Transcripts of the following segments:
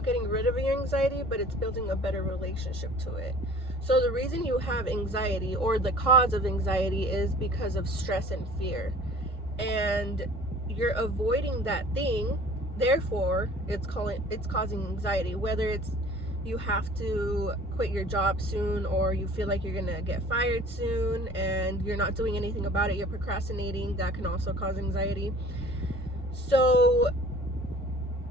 about getting rid of your anxiety, but it's building a better relationship to it. So the reason you have anxiety, or the cause of anxiety, is because of stress and fear. And you're avoiding that thing, therefore it's causing anxiety. Whether it's you have to quit your job soon, or you feel like you're gonna get fired soon and you're not doing anything about it, you're procrastinating, that can also cause anxiety. So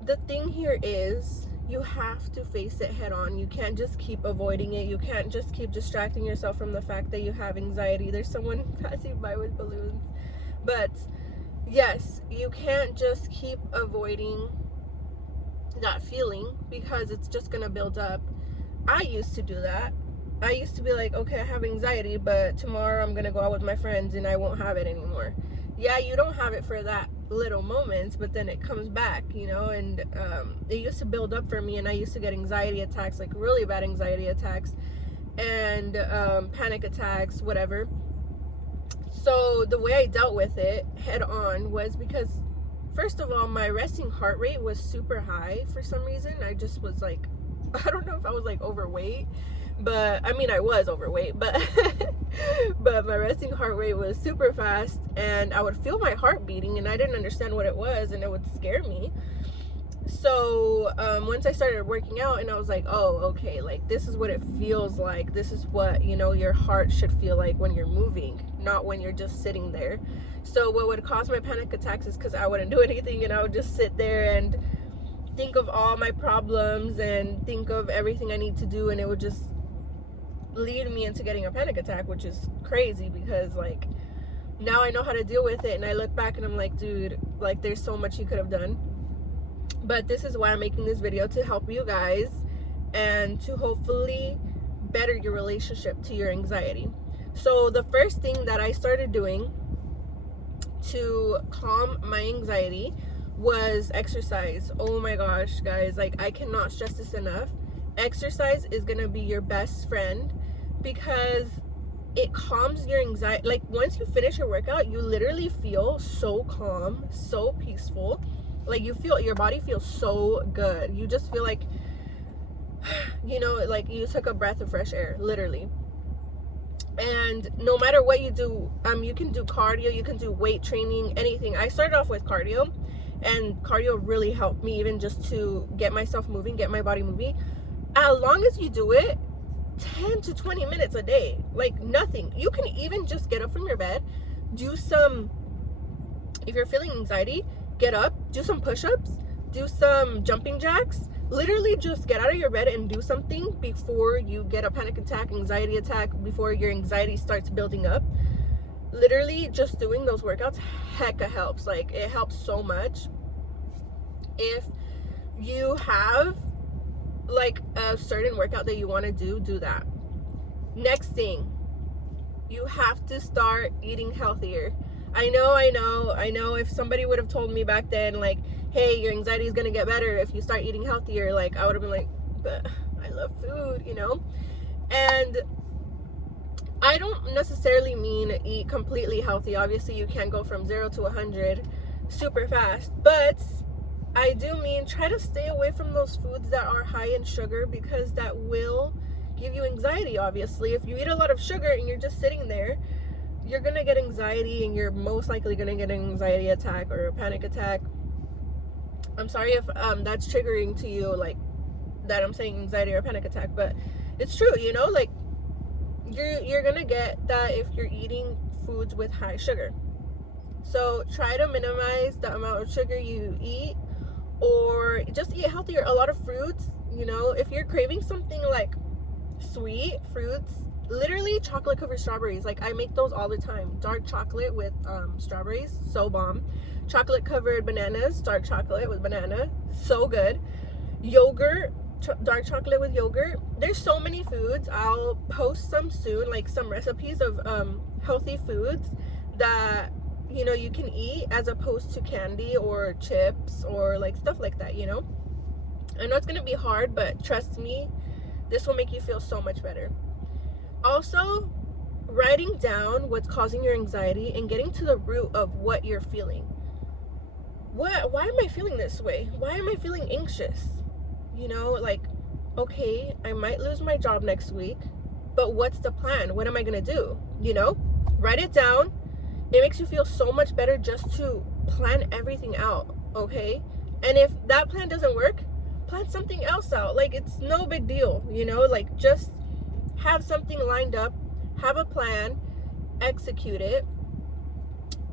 the thing here is, you have to face it head on. You can't just keep avoiding it. You can't just keep distracting yourself from the fact that you have anxiety. There's someone passing by with balloons. But yes, you can't just keep avoiding that feeling, because it's just gonna build up. I used to do that. I used to be like, okay, I have anxiety, but tomorrow I'm gonna go out with my friends and I won't have it anymore. Yeah, you don't have it for that little moments, but then it comes back, you know. And it used to build up for me, and I used to get anxiety attacks, like really bad anxiety attacks, and panic attacks, whatever. So the way I dealt with it head on was because, first of all, my resting heart rate was super high for some reason. I just was like, I don't know if I was like overweight, but I mean, I was overweight, but but my resting heart rate was super fast, and I would feel my heart beating, and I didn't understand what it was, and it would scare me. So once I started working out, and I was like, oh, okay, like this is what it feels like. This is what, you know, your heart should feel like when you're moving, not when you're just sitting there. So what would cause my panic attacks is because I wouldn't do anything, and I would just sit there and think of all my problems and think of everything I need to do, and it would just lead me into getting a panic attack, which is crazy, because like now I know how to deal with it, and I look back and I'm like, dude, like there's so much you could have done. But this is why I'm making this video, to help you guys and to hopefully better your relationship to your anxiety. So the first thing that I started doing to calm my anxiety was exercise. Oh my gosh, guys, like I cannot stress this enough. Exercise is gonna be your best friend, because it calms your anxiety. Like once you finish your workout, you literally feel so calm, so peaceful. Like you feel, your body feels so good. You just feel like, you know, like you took a breath of fresh air, literally. And no matter what you do, you can do cardio, you can do weight training, anything. I started off with cardio, and cardio really helped me, even just to get myself moving, get my body moving. As long as you do it 10 to 20 minutes a day, like nothing. You can even just get up from your bed, do some, if you're feeling anxiety, get up, do some push-ups, do some jumping jacks. Literally just get out of your bed and do something before you get a panic attack, anxiety attack, before your anxiety starts building up. Literally just doing those workouts hecka helps. Like it helps so much. If you have like a certain workout that you want to do that. Next thing, you have to start eating healthier. I know if somebody would have told me back then, like, hey, your anxiety is gonna get better if you start eating healthier, like I would have been like, but I love food, you know. And I don't necessarily mean eat completely healthy. Obviously you can't go from 0 to 100 super fast, but I do mean try to stay away from those foods that are high in sugar, because that will give you anxiety. Obviously, if you eat a lot of sugar and you're just sitting there, you're gonna get anxiety, and you're most likely gonna get an anxiety attack or a panic attack. I'm sorry if that's triggering to you, like that I'm saying anxiety or panic attack, but it's true, you know. Like you're gonna get that if you're eating foods with high sugar. So try to minimize the amount of sugar you eat, or just eat healthier. A lot of fruits, you know. If you're craving something like sweet fruits, literally chocolate covered strawberries, like I make those all the time. Dark chocolate with strawberries, so bomb. Chocolate covered bananas, dark chocolate with banana, so good. Yogurt, dark chocolate with yogurt. There's so many foods. I'll post some soon, like some recipes of healthy foods that, you know, you can eat, as opposed to candy or chips or like stuff like that, you know. I know it's gonna be hard, but trust me, this will make you feel so much better. Also, writing down what's causing your anxiety and getting to the root of what you're feeling. Why am I feeling this way? Why am I feeling anxious? You know, like, okay, I might lose my job next week, but what's the plan? What am I gonna do? You know, write it down. It makes you feel so much better just to plan everything out, okay? And if that plan doesn't work, plan something else out. Like, it's no big deal, you know? Like, just have something lined up, have a plan, execute it.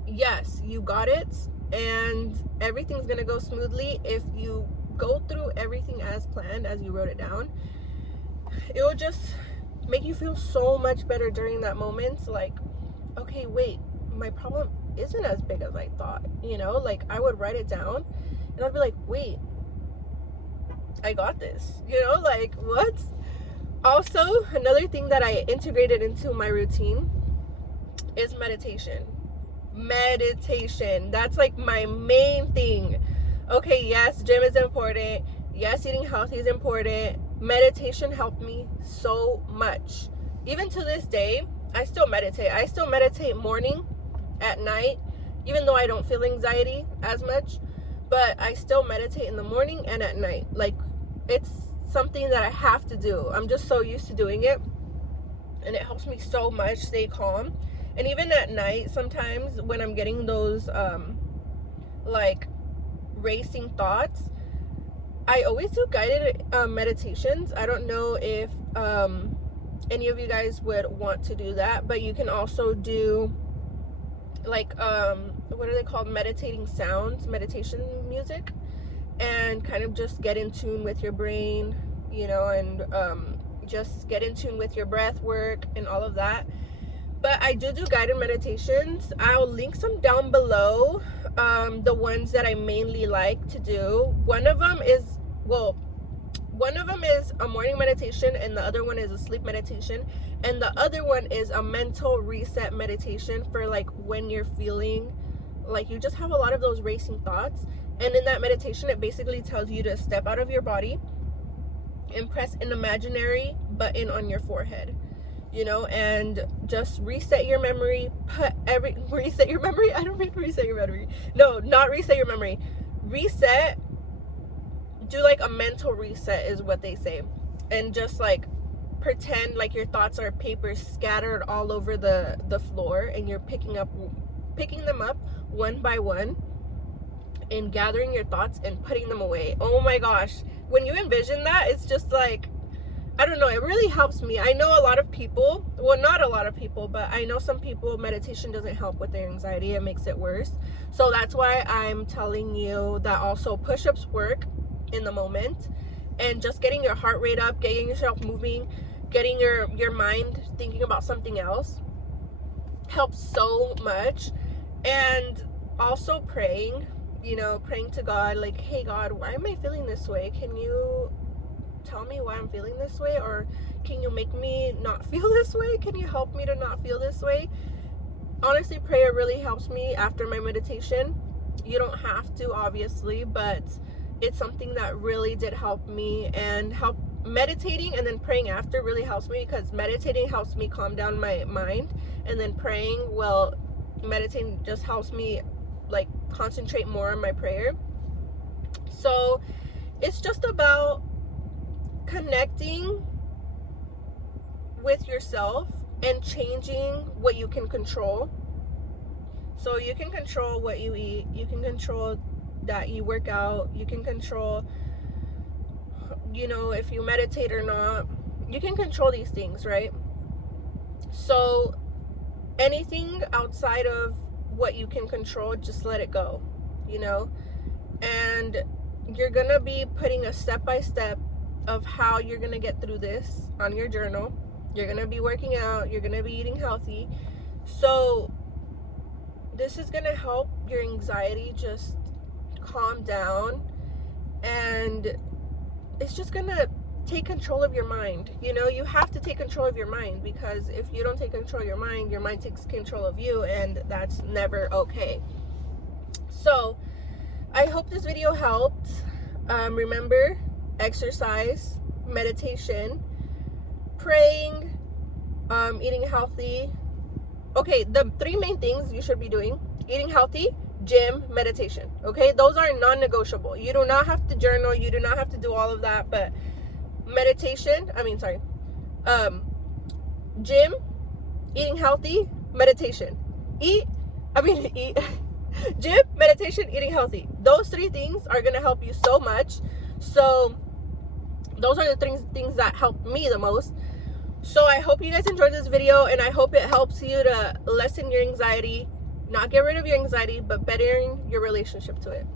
Yes, you got it, and everything's gonna go smoothly if you go through everything as planned, as you wrote it down. It will just make you feel so much better during that moment. Like, okay, wait, my problem isn't as big as I thought, you know? Like, I would write it down and I'd be like, wait, I got this, you know? Like, what? Also, another thing that I integrated into my routine is meditation. That's like my main thing. Okay, yes, gym is important. Yes, eating healthy is important. Meditation helped me so much. Even to this day, I still meditate. I still meditate morning, at night, even though I don't feel anxiety as much, but I still meditate in the morning and at night. Like, it's something that I have to do. I'm just so used to doing it, and it helps me so much stay calm. And even at night, sometimes when I'm getting those like racing thoughts, I always do guided meditations. I don't know if any of you guys would want to do that, but you can also do like what are they called, meditating sounds, meditation music, and kind of just get in tune with your brain, you know, and just get in tune with your breath work and all of that. But I do guided meditations. I'll link some down below, the ones that I mainly like to do. One of them is a morning meditation, and the other one is a sleep meditation, and the other one is a mental reset meditation for like when you're feeling like you just have a lot of those racing thoughts. And in that meditation, it basically tells you to step out of your body and press an imaginary button on your forehead, you know, and just reset your memory. Reset your memory. I don't mean reset your memory. No, not reset your memory. Reset. Do like a mental reset is what they say, and just like pretend like your thoughts are papers scattered all over the floor, and you're picking them up one by one and gathering your thoughts and putting them away. Oh my gosh, when you envision that, it's just like, I don't know, it really helps me. I know a lot of people, well, not a lot of people, but I know some people, meditation doesn't help with their anxiety. It makes it worse. So that's why I'm telling you that also push-ups work in the moment, and just getting your heart rate up, getting yourself moving, getting your mind thinking about something else helps so much. And also praying, you know, praying to God, like, hey God, why am I feeling this way? Can you tell me why I'm feeling this way? Or can you make me not feel this way? Can you help me to not feel this way? Honestly, prayer really helps me after my meditation. You don't have to, obviously, but it's something that really did help me, and meditating and then praying after really helps me, because meditating helps me calm down my mind, and then praying, well, meditating just helps me like concentrate more on my prayer. So it's just about connecting with yourself and changing what you can control. So you can control what you eat, you can control that you work out, you can control, you know, if you meditate or not. You can control these things, right? So anything outside of what you can control, just let it go, you know. And you're gonna be putting a step-by-step of how you're gonna get through this on your journal. You're gonna be working out, you're gonna be eating healthy. So this is gonna help your anxiety just calm down, and it's just gonna take control of your mind. You know, you have to take control of your mind, because if you don't take control of your mind takes control of you, and that's never okay. So I hope this video helped. Remember, exercise, meditation, praying, eating healthy. Okay, the 3 main things you should be doing: eating healthy, gym, meditation. Okay, those are non-negotiable. You do not have to journal, you do not have to do all of that, but gym, eating healthy, meditation. Eat gym, meditation, eating healthy. Those 3 things are gonna help you so much. So those are the things that help me the most. So I hope you guys enjoyed this video, and I hope it helps you to lessen your anxiety, not get rid of your anxiety, but bettering your relationship to it.